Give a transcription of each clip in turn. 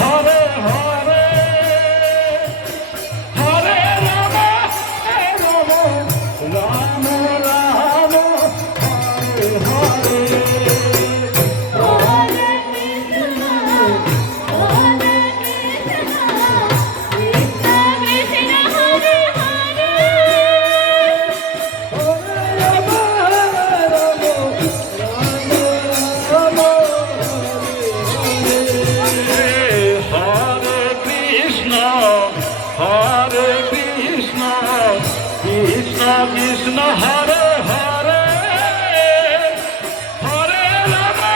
Hare Hare Hare Ram Ram Ram Hare Hare Hare Krishna, Krishna Krishna Hare Hare, Hare Rama,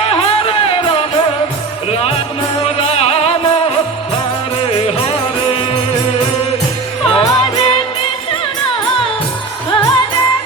Rama Rama, Hare Hare. Hare Krishna, Hare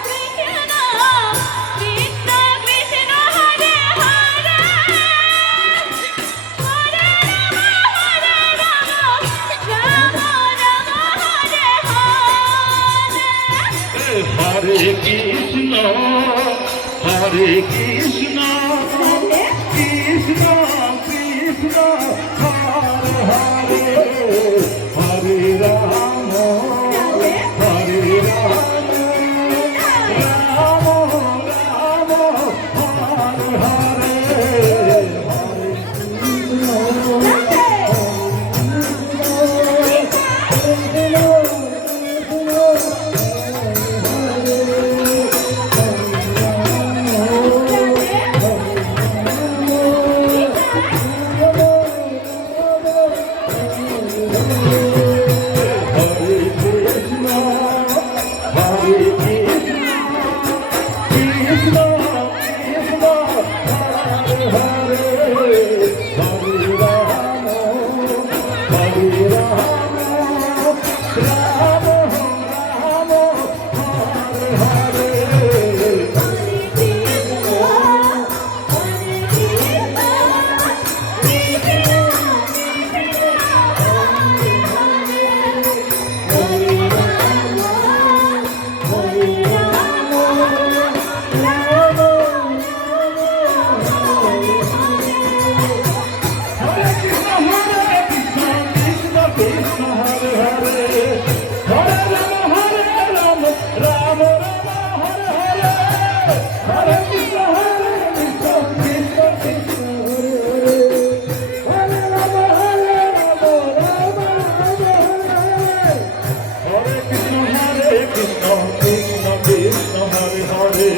Krishna, Krishna Krishna Hare Hare,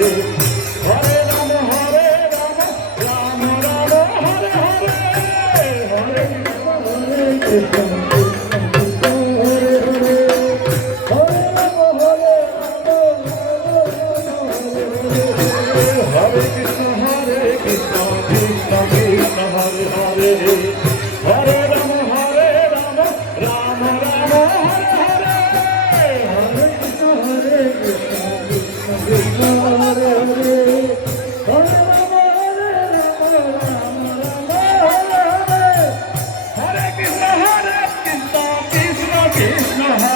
Hare Rama, Rama Rama Hare Hare. Hare Krishna, Hare Krishna, Krishna Krishna, Hare Hare, Hare Rama, Hare Rama, Rama Rama, Hare Hare. Krishna